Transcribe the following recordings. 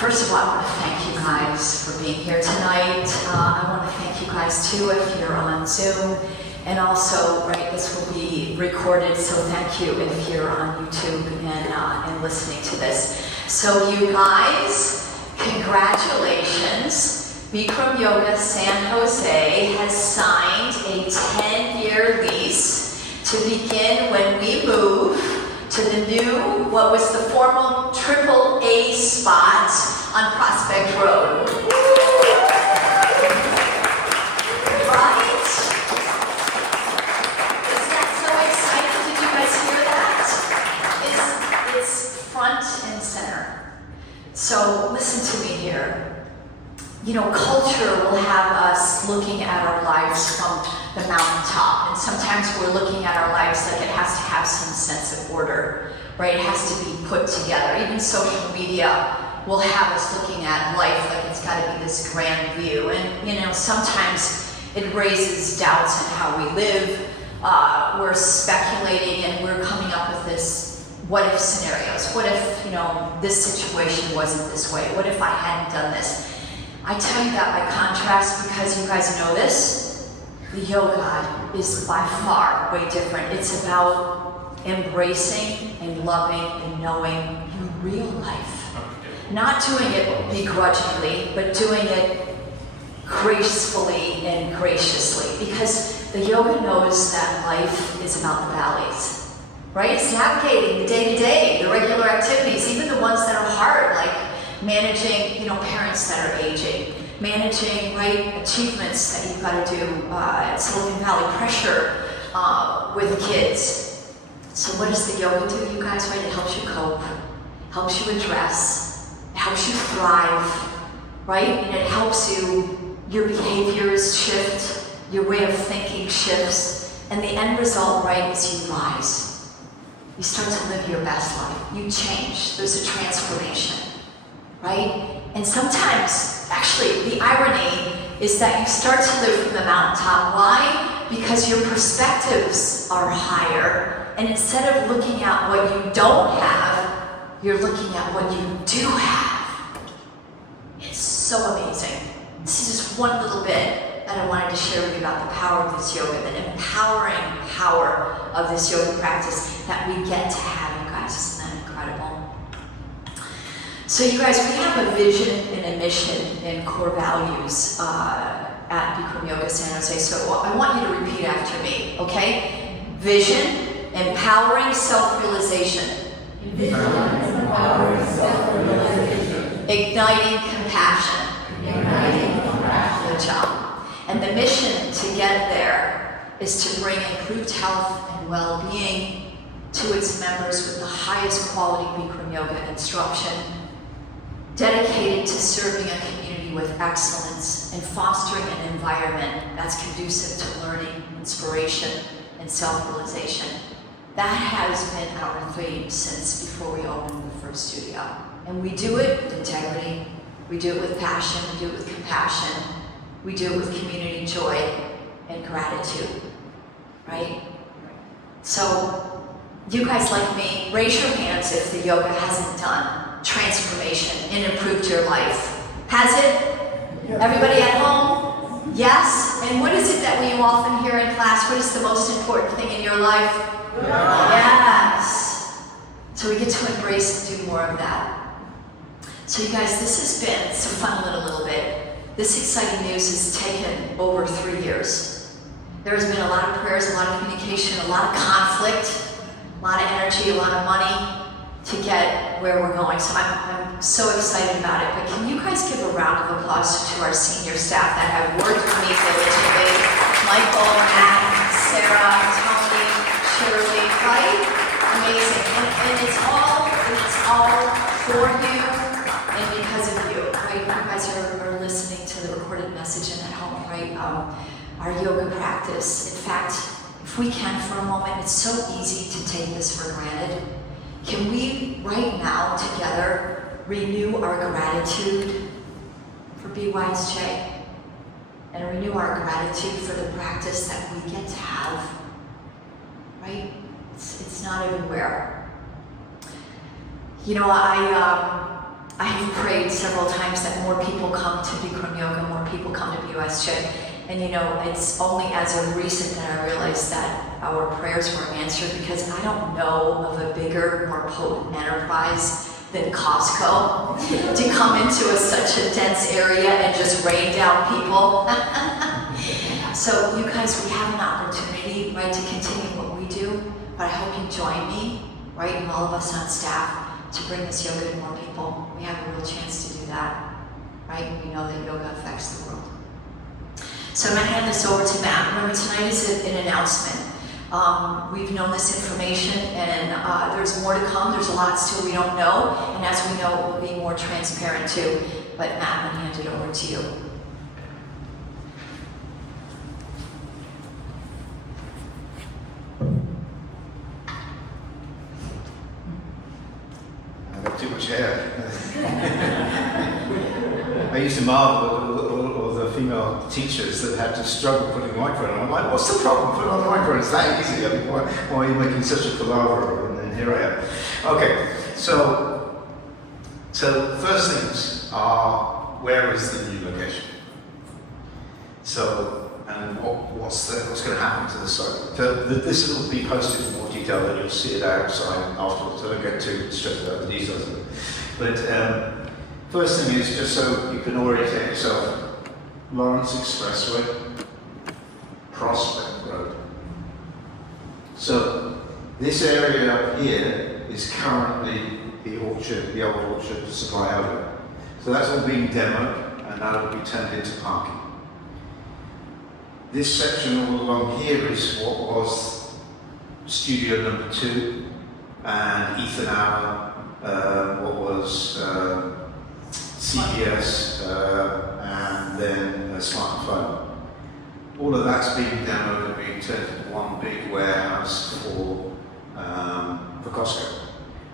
First of all, I want to thank you guys for being here tonight. I want to thank you guys too if you're on Zoom. And also, right, this will be recorded, so thank you if you're on YouTube and listening to this. So you guys, congratulations. Bikram Yoga San Jose has signed a 10-year lease to begin when we move to the new, what was the formal AAA spot on Prospect Road. Right? Is that so exciting? Did you guys hear that? It's front and center. So listen to me here. You know, culture will have us looking at our lives from the mountaintop, and sometimes we're looking at our lives like it has to have some sense of order, right? It has to be put together. Even social media will have us looking at life like it's got to be this grand view, and you know, sometimes it raises doubts in how we live. We're speculating and we're coming up with this what if scenarios. What if, you know, this situation wasn't this way? What if I hadn't done this? I tell you that by contrast because you guys know this. The yoga is by far way different. It's about embracing and loving and knowing your real life. Not doing it begrudgingly, but doing it gracefully and graciously. Because the yoga knows that life is about the valleys, right? It's navigating the day-to-day, the regular activities, even the ones that are hard, like managing, you know, parents that are aging, managing, right, achievements that you've got to do at Silicon Valley, pressure with kids. So what does the yoga do, you guys, right? It helps you cope, helps you address, it helps you thrive, right? And it helps you, your behaviors shift, your way of thinking shifts, and the end result, right, is you rise. You start to live your best life. You change. There's a transformation. Right? And sometimes, actually, the irony is that you start to live from the mountaintop. Why? Because your perspectives are higher, and instead of looking at what you don't have, you're looking at what you do have. It's so amazing. This is just one little bit that I wanted to share with you about the power of this yoga, the empowering power of this yoga practice that we get to have, you guys. Isn't that incredible? So you guys, we have a vision and a mission and core values at Bikram Yoga San Jose. So I want you to repeat after me, okay? Vision, empowering self-realization. Vision, empowering self-realization. Igniting compassion. Igniting compassion. Good job. And the mission to get there is to bring improved health and well-being to its members with the highest quality Bikram Yoga instruction, dedicated to serving a community with excellence and fostering an environment that's conducive to learning, inspiration, and self-realization. That has been our theme since before we opened the first studio. And we do it with integrity, we do it with passion, we do it with compassion, we do it with community joy and gratitude, right? So, you guys like me, raise your hands if the yoga hasn't done transformation and improved your life. Has it? Yes. Everybody at home? Yes? And what is it that we often hear in class? What is the most important thing in your life? Yes. So we get to embrace and do more of that. So you guys, this has been some fun little bit. This exciting news has taken over 3 years. There has been a lot of prayers, a lot of communication, a lot of conflict, a lot of energy, a lot of money to get where we're going. So I'm so excited about it. But can you guys give a round of applause to our senior staff that have worked with me diligently? Michael, Matt, Sarah, Tony, Shirley, right? Amazing. And it's all for you and because of you, right? You guys are listening to the recorded message and at home, right? Our yoga practice. In fact, if we can for a moment, it's so easy to take this for granted. Can we, right now, together, renew our gratitude for BYSJ and renew our gratitude for the practice that we get to have, right? It's not everywhere. You know, I I have prayed several times that more people come to Bikram Yoga, more people come to Westgate. And it's only as of recent that I realized that our prayers were answered, because I don't know of a bigger, more potent enterprise than Costco to come into such a dense area and just rain down people. So you guys, we have an opportunity, right, to continue what we do, but I hope you join me, right, and all of us on staff to bring this yoga to more people. We have a real chance to do that, right? We know that yoga affects the world. So I'm going to hand this over to Matt. Remember, tonight is an announcement. We've known this information, and there's more to come. There's a lot still we don't know, and as we know, we'll be more transparent too. But Matt, I'm going to hand it over to you. I've got too much hair. I used to marvel at all the female teachers that had to struggle putting the microphone on. I'm like, what's the problem? Put on the microphone. It's that easy. I mean, why are you making such a palaver? And then here I am. Okay, so first things are, where is the new location? So, and what's going to happen to the site? This will be posted in more detail, and you'll see it outside afterwards. I don't get too stressed about the details of it. But first thing is, just so you can orientate yourself, Lawrence Expressway, Prospect Road. So this area up here is currently the orchard, the old orchard supply outlet. So that's all being demoed, and that will be turned into parking. This section all along here is what was studio number 2, and Ethan Hour, what was CBS, and then a smartphone. All of that's being demoed and being turned into one big warehouse for Costco.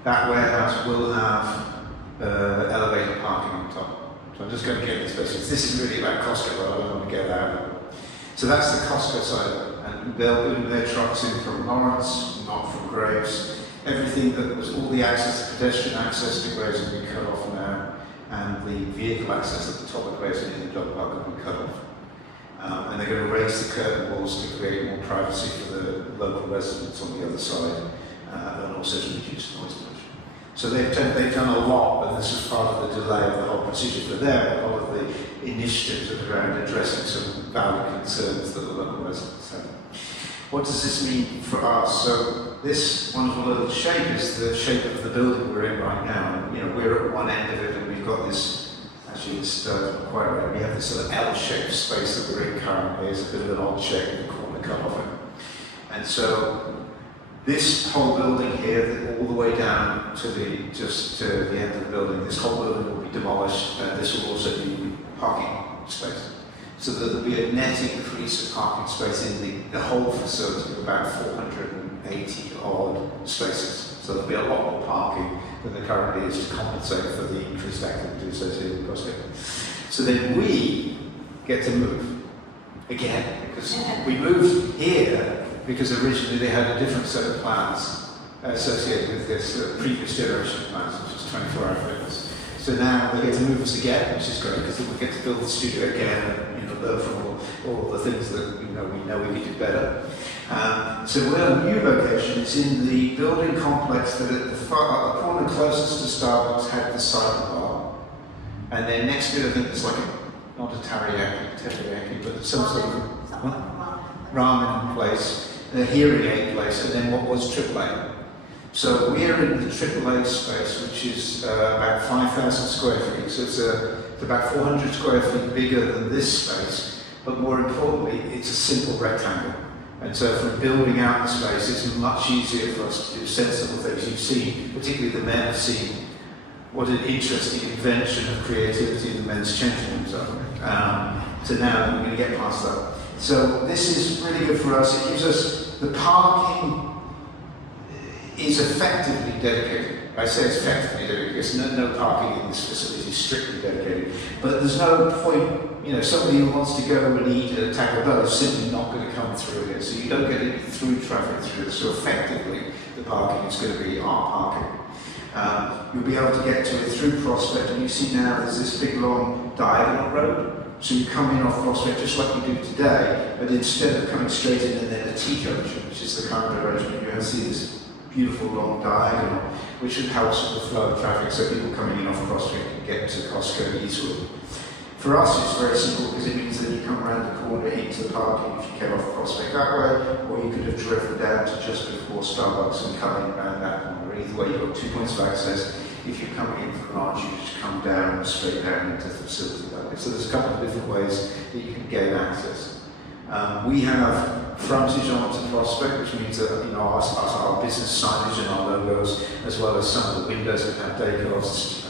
That warehouse will have elevated parking on top. So I'm just going to get this basics. This is really about Costco, but I don't want to get out of it. So that's the Costco side of it. And they'll bring their trucks in from Lawrence, not from Graves. Everything that was, all the access, the pedestrian access to Graves will be cut off now, and the vehicle access at the top of Graves in the dog park will be cut off. And they're going to raise the curtain walls to create more privacy for the local residents on the other side, and also to reduce noise pollution. So they've done a lot, and this is part of the delay of the whole procedure for them. A lot of the initiatives are around addressing some valid concerns that the local residents have. What does this mean for us? So this wonderful little shape is the shape of the building we're in right now. We're at one end of it, and we've got this, actually it's quite right, we have this sort of L-shaped space that we're in currently. It's a bit of an odd shape with the corner cut off it. And so this whole building here, all the way down to the end of the building, this whole building will be demolished, and this will also be parking space. So there'll be a net increase of parking space in the whole facility of about 480 odd spaces. So there'll be a lot more parking than there currently is to compensate for the increased activity associated with Prospect. So then we get to move again, because we moved here because originally they had a different set of plans associated with this previous generation of plans, which was 24-hour fitness. So now they get to move us again, which is great, because then we get to build the studio again and learn from all the things that we know we could do better. So we're at a new location. It's in the building complex that at the corner closest to Starbucks had the cider bar, and then next to it I think it's like not a teriyaki, but some sort of ramen place. A hearing aid place, and then what was AAA. So we're in the AAA space, which is about 5,000 square feet. So it's about 400 square feet bigger than this space, but more importantly, it's a simple rectangle. And so from building out the space, it's much easier for us to do sensible things. You've seen, particularly the men have seen, what an interesting invention of creativity in the men's changing rooms are. So now we're going to get past that. So this is really good for us. It gives us, the parking is effectively dedicated. I say it's effectively dedicated because no parking in this facility is strictly dedicated. But there's no point, somebody who wants to go and eat at Taco Bell is simply not going to come through here. So you don't get any through traffic through this. So effectively, the parking is going to be our parking. You'll be able to get to it through Prospect, and you see now there's this big long diagonal road. So you come in off Prospect just like you do today, but instead of coming straight in and then a T-junction, which is the current arrangement, you're going to see this beautiful long diagonal, which helps with the flow of traffic, so people coming in off Prospect can get to Costco easily. For us, it's very simple because it means that you come around the corner into the parking if you came off Prospect that way, or you could have driven down to just before Starbucks and come in around that corner. Either way, you've got 2 points of access. If you're coming in from Arch, you just come down, straight down into the facility that way. So there's a couple of different ways that you can gain access. We have frontage onto Prospect, which means that our business signage and our logos, as well as some of the windows that have decals,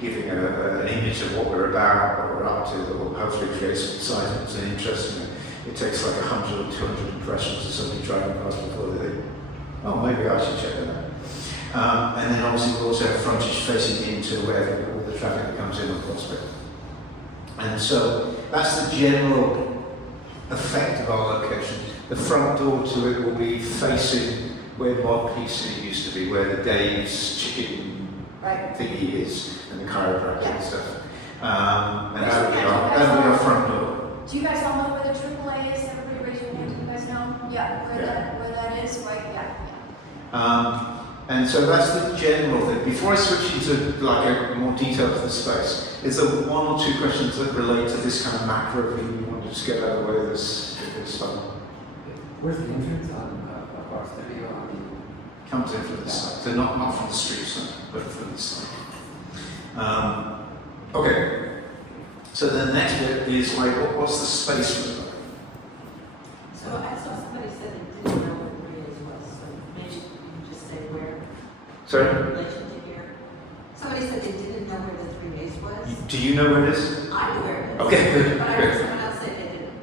giving an image of what we're about, what we're up to, that will hopefully create some excitement and interest. It takes like 100 or 200 impressions of somebody driving past before they think, oh, maybe I should check that out. And then obviously we also have frontage facing into where all the traffic that comes in on Prospect. And so that's the general effect of our location. The front door to it will be facing where Mod PC used to be, where the Dave's chicken thingy is, and the chiropractor and stuff. And that'll be our front door. Do you guys all know where the AAA is? Everybody raise your hand. Do you guys know? Yeah, where that is, right? Yeah. And so that's the general thing. Before I switch into like a more detail of the space, is there one or two questions that relate to this kind of macro view you want to just get out of the way of this stuff? Where's the entrance on across the video? Comes in from this side. So not from the street side, but from this side. Okay. So the next bit is like, what's the space look like? So I saw somebody said they didn't know what 3As was, so maybe you can just say where. Sorry? In relation to here. Somebody said they didn't know where the 3As was. Do you know where it is? I know where it is. Okay, good. But I heard someone else say they didn't.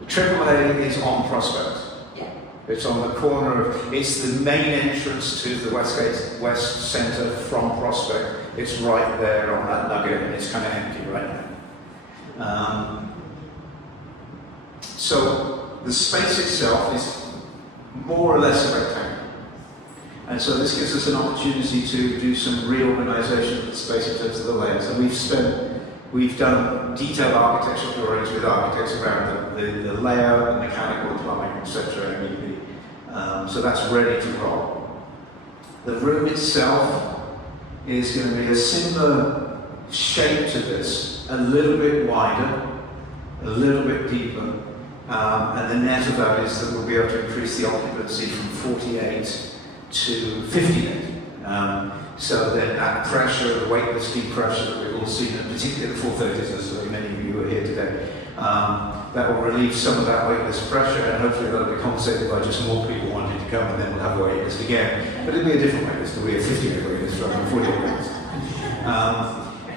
The AAA is on Prospect. Yeah. It's on the corner of, it's the main entrance to the Westgate West Centre from Prospect. It's right there on that nugget, and it's kind of empty right now. So the space itself is more or less a rectangle. And so this gives us an opportunity to do some reorganization of the space in terms of the layers. And we've done detailed architectural drawings with architects around the layout, the mechanical, plumbing, etc. So that's ready to roll. The room itself is going to be a similar shape to this, a little bit wider, a little bit deeper, and the net of that is that we'll be able to increase the occupancy from 48 to 58. So then that pressure, the weightless deep pressure that we've all seen, and particularly the 430s, as many of you are here today, that will relieve some of that weightless pressure, and hopefully that'll be compensated by just more people wanting to come, and then we'll have a waitlist again. But it'll be a different waitlist. It'll be a 50-minute waitlist rather than 48 minutes.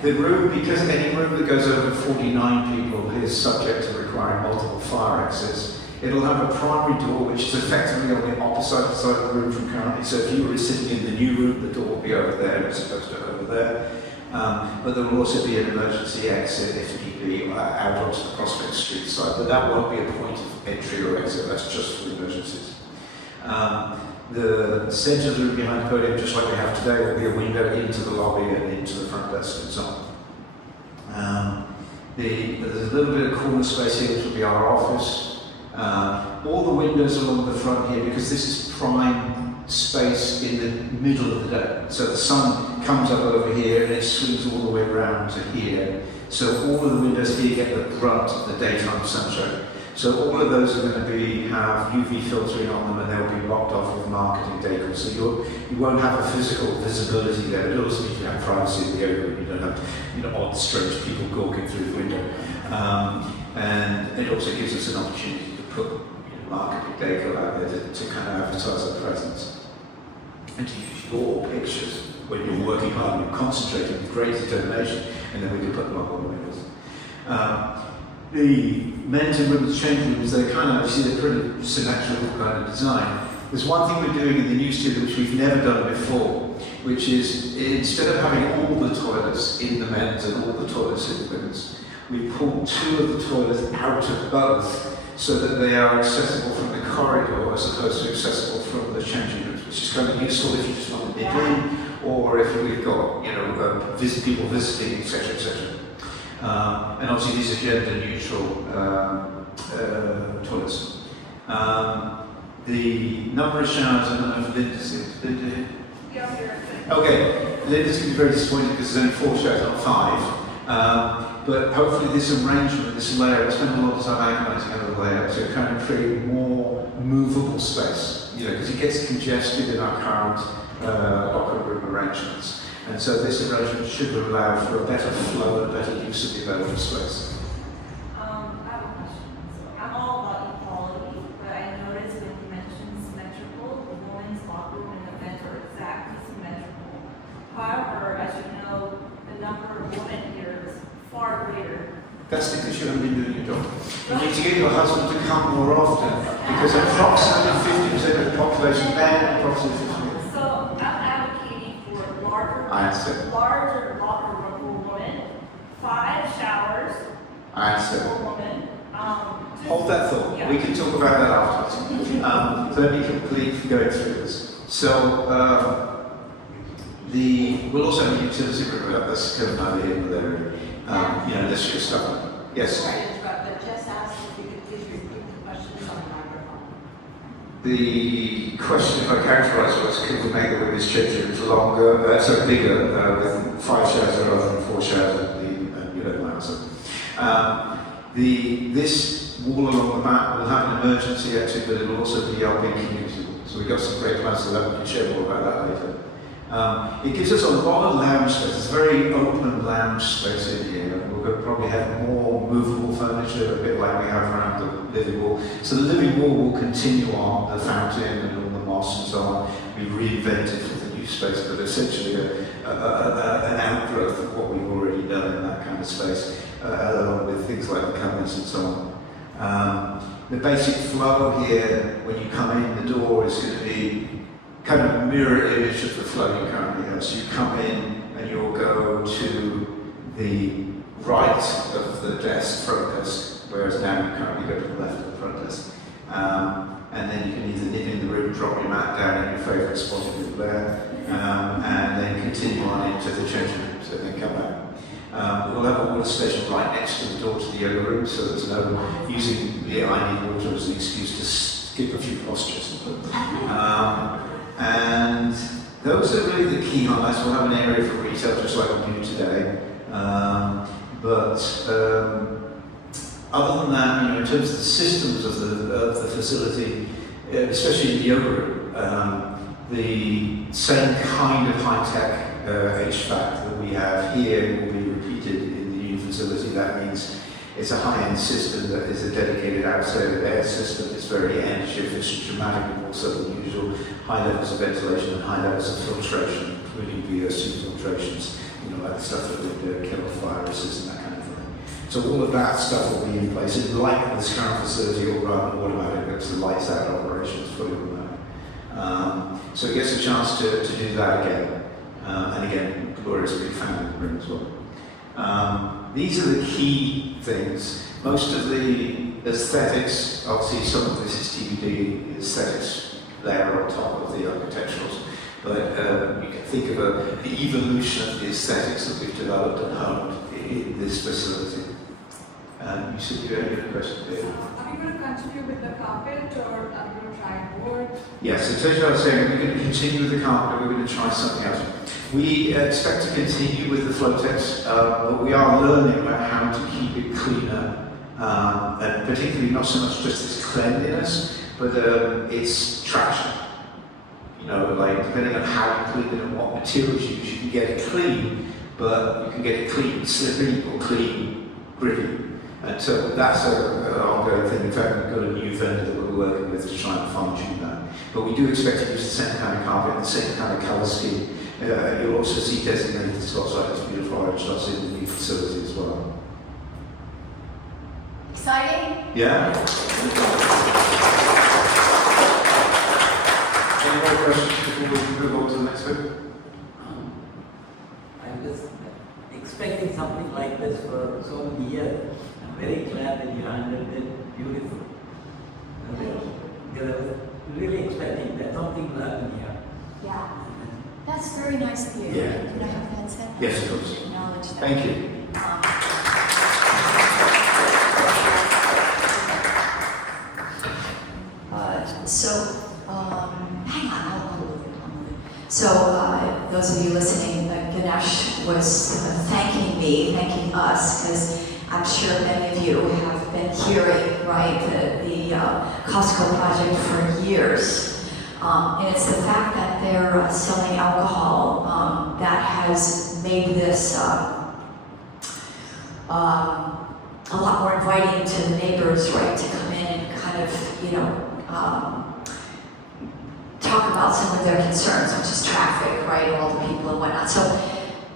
The room, because any room that goes over 49 people is subject to requiring multiple fire exits. It'll have a primary door which is effectively on the opposite side of the room from currently. So if you were sitting in the new room, the door will be over there as opposed to over there. But there will also be an emergency exit if need be out onto the Prospect Street side. But that won't be a point of entry or exit, that's just for emergencies. The centre of the room behind the podium, just like we have today, will be a window into the lobby and into the front desk and so on. There's a little bit of corner space here, which will be our office. All the windows along the front here, because this is prime space in the middle of the day. So the sun comes up over here and it swings all the way around to here. So all of the windows here get the brunt of the daytime sunshine. So all of those are going to have UV filtering on them, and they'll be blocked off with marketing decals. So you won't have a physical visibility there. It also means you have privacy in the area. You don't have odd, strange people gawking through the window. And it also gives us an opportunity to put marketing decal out there to kind of advertise our presence. And to use your pictures when you're working hard and you're concentrating with great determination, and then we can put them up on the windows. The men's and women's change rooms, they're pretty symmetrical kind of design. There's one thing we're doing in the new studio which we've never done before, which is instead of having all the toilets in the men's and all the toilets in the women's, we pulled two of the toilets out of both so that they are accessible from the corridor as opposed to accessible from the changing rooms, which is kind of useful if you just want to nip in, or if we've got, people visiting, etc., etc. And obviously these are gender neutral toilets. The number of showers, I don't know if Linda's here. Linda here? Yeah, here. Okay, Linda's going to be very disappointed because there's only 4 showers, not 5. But hopefully this arrangement, this layout, I spent a lot of time agonising over the layout to kind of create more movable space, because it gets congested in our current locker room arrangements. And so this arrangement should allow for a better flow and better use of the available space. I have a question. So I'm all about equality, but I noticed when you mentioned symmetrical, the women's locker room and the men's are exactly symmetrical. However, as you know, the number of women here is far greater. That's because you haven't been doing your job. You need to get your husband to come more often, because approximately 50% of the population men, approximately 50%. So I'm advocating for larger locker room for women, 5 showers I understand. for women. Hold that thought. Yeah. We can talk about that afterwards. Let me complete going through this. So, we'll also have a utility room about this coming out here in the area. This year's stuff. Yes. Sorry to interrupt, but Jess asked if you could please repeat the questions on the microphone. The question, if I characterise, was could we make the women's changing rooms longer, bigger, with 5 showers rather than 4 showers and you heard my answer. This wall along the back will have an emergency exit, but it will also be our big community. So we've got some great plans for that, we can share more about that later. It gives us a lot of lounge space. It's a very open lounge space in here. We'll probably have more movable furniture, a bit like we have around the living wall. So the living wall will continue on, the fountain and all the moss and so on. We reinvented with a new space, but essentially an outgrowth of what we've already done in that kind of space, along with things like the cabinets and so on. The basic flow here, when you come in the door, is going to be kind of a mirror image of the flow you currently have. So you come in and you'll go to the right of the desk, front desk, whereas now you currently go to the left of the front desk. And then you can either nip in the room, drop your mat down in your favourite spot if you're there, and then continue on into the changing room, so then come back. We'll have a water station right next to the door to the yoga room, so there's no using the I need water as an excuse to skip a few postures. And those are really the key highlights. We'll have an area for retail, just like we do today. Other than that, in terms of the systems of the facility, especially in the yoga room, the same kind of high-tech HVAC that we have here will be repeated in the new facility. That means it's a high-end system that is a dedicated outside air system. It's very energy efficient, dramatically more so than usual. High levels of ventilation and high levels of filtration, including VOC filtrations, like the stuff that would kill viruses and that kind of thing. So all of that stuff will be in place. And like this current facility, it will run automatic, it's the lights out operations fully remote. So it gets a chance to do that again. And again, Gloria's big fan of the room as well. These are the key things. Most of the aesthetics, obviously some of this is TBD, aesthetics layer on top of the architecturals. But you can think of the evolution of the aesthetics that we've developed and honed in this facility. You said you had a question, David? Are you going to continue with the carpet or are you going to try board? Yes, so as I was saying, we're going to continue with the carpet, we're going to try something else. We expect to continue with the Flotex, but we are learning about how to keep it cleaner, and particularly not so much just its cleanliness, but its traction. Depending on how you clean it and what materials you use, you can get it clean, but you can get it clean slippery or clean grippy. And so that's an ongoing thing. In fact, we've got a new vendor that we're working with to try and fine-tune that. But we do expect to use the same kind of carpet and the same kind of colour scheme. You'll also see designated slots like this beautiful orange slots in the new facility as well. Exciting? Yeah? Any more questions before we move on to the next bit? I was expecting something like this for so many years. I'm very glad that you handled it beautifully. Because I was really expecting that something will happen here. Yeah. That's very nice of you. Yeah. Can I have that said? Yes, of course. Acknowledge that. Thank you. Hang on, I'll move it. So, those of you listening, Ganesh was thanking me, thanking us, because I'm sure many of you have been hearing, right, the Costco project for years. And it's the fact that they're selling alcohol that has made this a lot more inviting to the neighbors, right, to come in and kind of, talk about some of their concerns, which is traffic, right, all the people and whatnot. So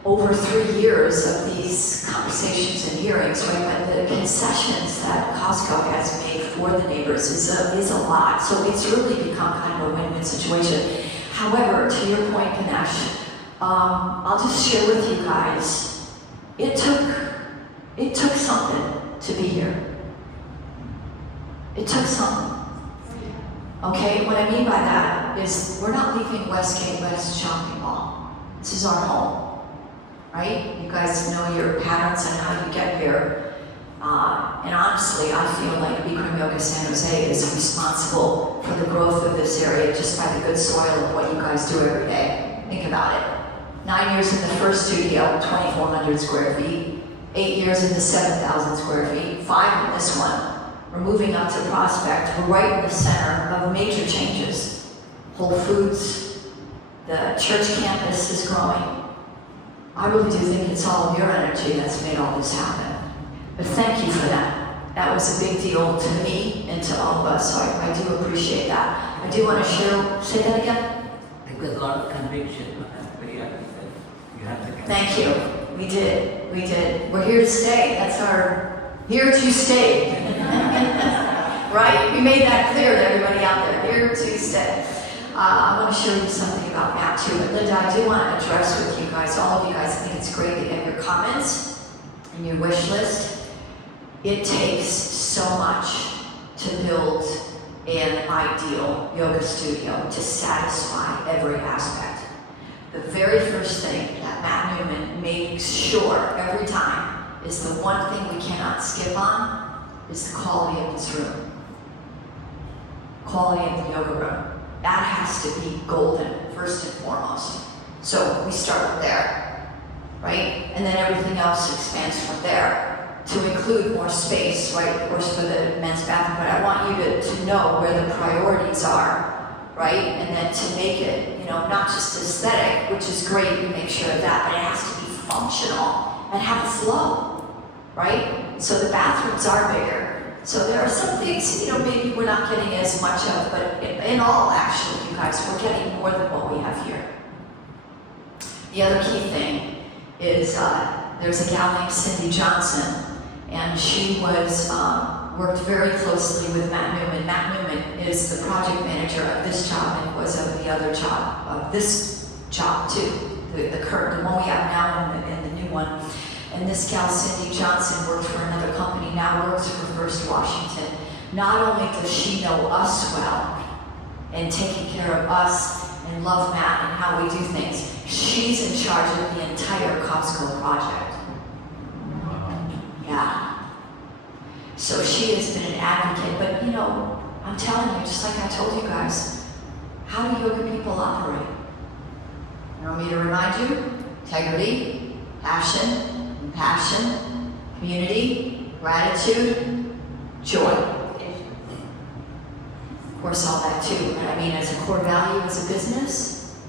over 3 years of these conversations and hearings, right, but the concessions that Costco has made for the neighbors is a lot. So it's really become kind of a win-win situation. However, to your point, Ganesh, I'll just share with you guys, it took something to be here. It took something. Okay, what I mean by that is we're not leaving Westgate West shopping mall. This is our home, right? You guys know your patterns and how you get here. And honestly, I feel like Bikram Yoga San Jose is responsible for the growth of this area just by the good soil of what you guys do every day. Think about it. 9 years in the first studio, 2,400 square feet. 8 years in the 7,000 square feet. 5 in this one. We're moving up to Prospect. We're right in the center of major changes. Whole Foods, the church campus is growing. I really do think it's all of your energy that's made all this happen. But thank you for that. That was a big deal to me and to all of us, so I do appreciate that. I do want to share, say that again? I think there's a lot of conviction. I'm very happy that you have the conviction. Thank you. We did. We're here to stay. That's our here to stay. Right? We made that clear to everybody out there. Here to stay. I want to show you something about Matt too. But Linda, I do want to address with you guys, all of you guys, I think it's great to get your comments and your wish list. It takes so much to build an ideal yoga studio to satisfy every aspect. The very first thing that Matt Newman makes sure every time is the one thing we cannot skip on is the quality of this room. Quality of the yoga room. That has to be golden, first and foremost. So we start there, right? And then everything else expands from there to include more space, right? Of course, for the men's bathroom, but I want you to know where the priorities are, right? And then to make it, not just aesthetic, which is great, we make sure of that, but it has to be functional and have a flow, right? So the bathrooms are bigger. So there are some things, maybe we're not getting as much of, but in all, actually, you guys, we're getting more than what we have here. The other key thing is there's a gal named Cindy Johnson, and she was worked very closely with Matt Newman. Matt Newman is the project manager of this job and was of the other job, of this job too, the one we have now and the new one. And this gal, Cindy Johnson, worked for another company, now works for First Washington. Not only does she know us well and taking care of us and love Matt and how we do things, she's in charge of the entire Costco project. Yeah. So she has been an advocate, but I'm telling you, just like I told you guys, how do yoga people operate? You want me to remind you? Integrity, passion, compassion, community, gratitude, joy. Of course, all that too, but I mean, as a core value as a business.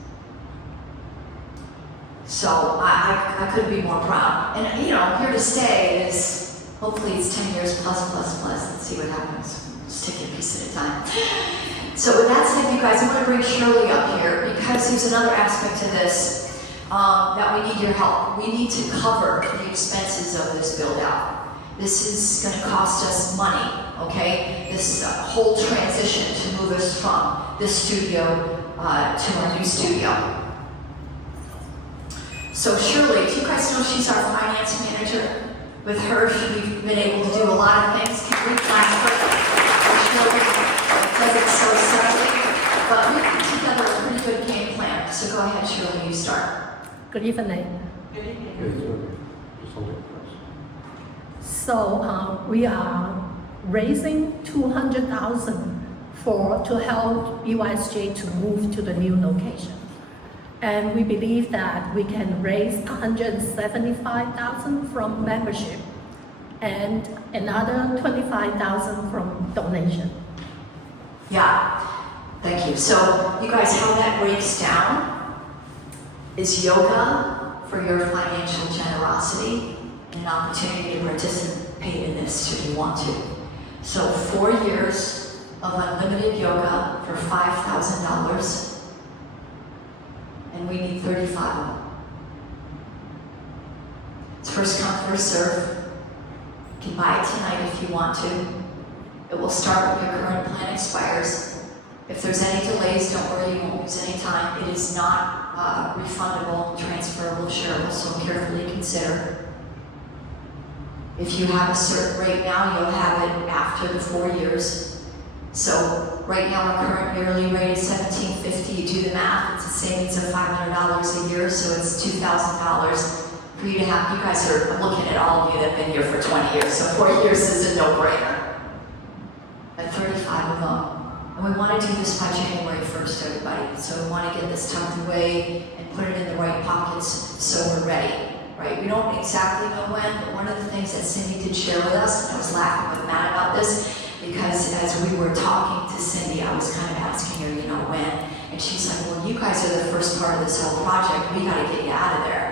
So I couldn't be more proud. And here to stay is, hopefully it's 10 years plus. Let's see what happens. Just take it a piece at a time. So with that said, you guys, I'm going to bring Shirley up here because there's another aspect to this that we need your help. We need to cover the expenses of this build out. This is going to cost us money, okay? This whole transition to move us from this studio to our new studio. So Shirley, do you guys know she's our finance manager? With her, we've been able to do a lot of things. Can we clap for Shirley? Because it's so subtly. But we put together a pretty good game plan. So go ahead, Shirley, you start. Good evening. Good evening. Just hold it first. So we are raising $200,000 to help USJ to move to the new location. And we believe that we can raise $175,000 from membership and another $25,000 from donation. Yeah, thank you. So you guys, how that breaks down is yoga for your financial generosity and an opportunity to participate in this should you want to. So 4 years of unlimited yoga for $5,000, and we need 35 of them. It's first come, first serve. You can buy it tonight if you want to. It will start when your current plan expires. If there's any delays, don't worry, you won't lose any time. It is not refundable, transferable, shareable, so carefully consider. If you have a certain rate now, you'll have it after the 4 years. So right now, our current yearly rate is $1,750. You do the math, it's a savings of $500 a year, so it's $2,000 for you to have. You guys are, I'm looking at all of you that have been here for 20 years, so 4 years is a no-brainer. And 35 of them. And we want to do this by January 1st, everybody. So we want to get this tucked away and put it in the right pockets so we're ready, right? We don't exactly know when, but one of the things that Cindy did share with us, and I was laughing with Matt about this, because as we were talking to Cindy, I was kind of asking her, you know, when, and she's like, well, you guys are the first part of this whole project, we got to get you out of there.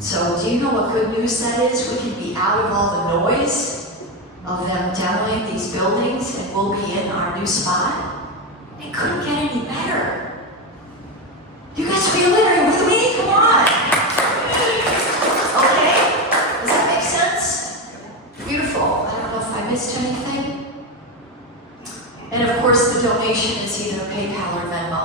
So do you know what good news that is? We can be out of all the noise of them demoing these buildings, and we'll be in our new spot. It couldn't get any better. You guys feel it? Are you with me? Come on. Okay? Does that make sense? Beautiful. I don't know if I missed anything. And of course, the donation is either PayPal or Venmo.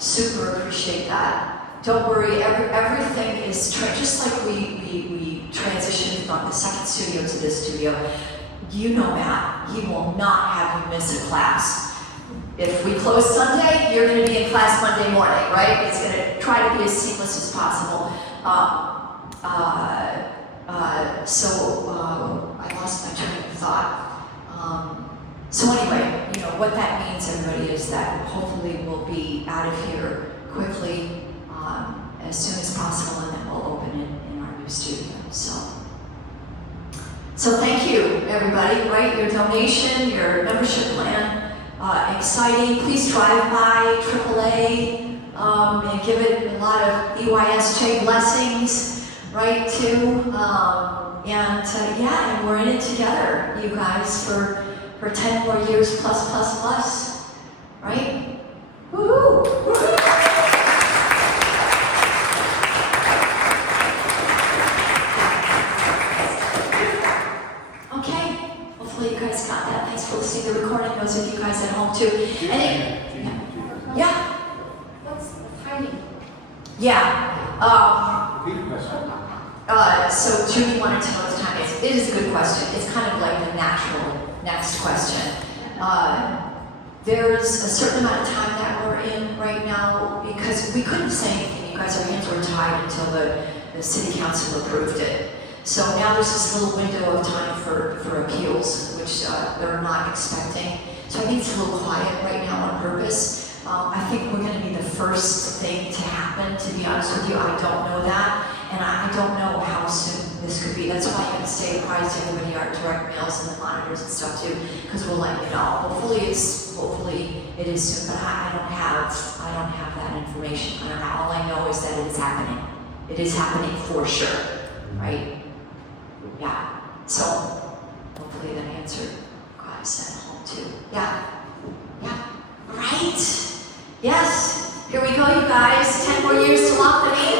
Super appreciate that. Don't worry, everything is just like we transitioned from the second studio to this studio. You know Matt, he will not have you miss a class. If we close Sunday, you're going to be in class Monday morning, right? It's going to try to be as seamless as possible. I lost my train of thought. So anyway, you know, what that means, everybody, is that hopefully we'll be out of here quickly as soon as possible, and then we'll open it in our new studio. So thank you, everybody, right? Your donation, your membership plan, exciting. Please drive by AAA and give it a lot of EYSJ blessings, right, too. And we're in it together, you guys, for 10 more years plus, right? Woohoo! Woohoo! Hopefully you guys got that. Thanks for listening to the recording, those of you guys at home too. Yeah. What's the timing? Yeah. So Judy wanted to know what the time is. It is a good question. It's kind of like the natural next question. There's a certain amount of time that we're in right now because we couldn't say anything. You guys, our hands were tied until the city council approved it. So now there's this little window of time for appeals, which they're not expecting. So I think it's a little quiet right now on purpose. I think we're going to be the first thing to happen, to be honest with you. I don't know that, and I don't know how soon this could be. That's why I'm going to stay apprised to everybody, our direct mails and the monitors and stuff too, because we'll let you know. Hopefully it is soon, but I don't have that information. All I know is that it is happening. It is happening for sure, right? Yeah, so hopefully that answered guys at home too. Yeah, right? Yes, here we go, you guys. 10 more years to lock the name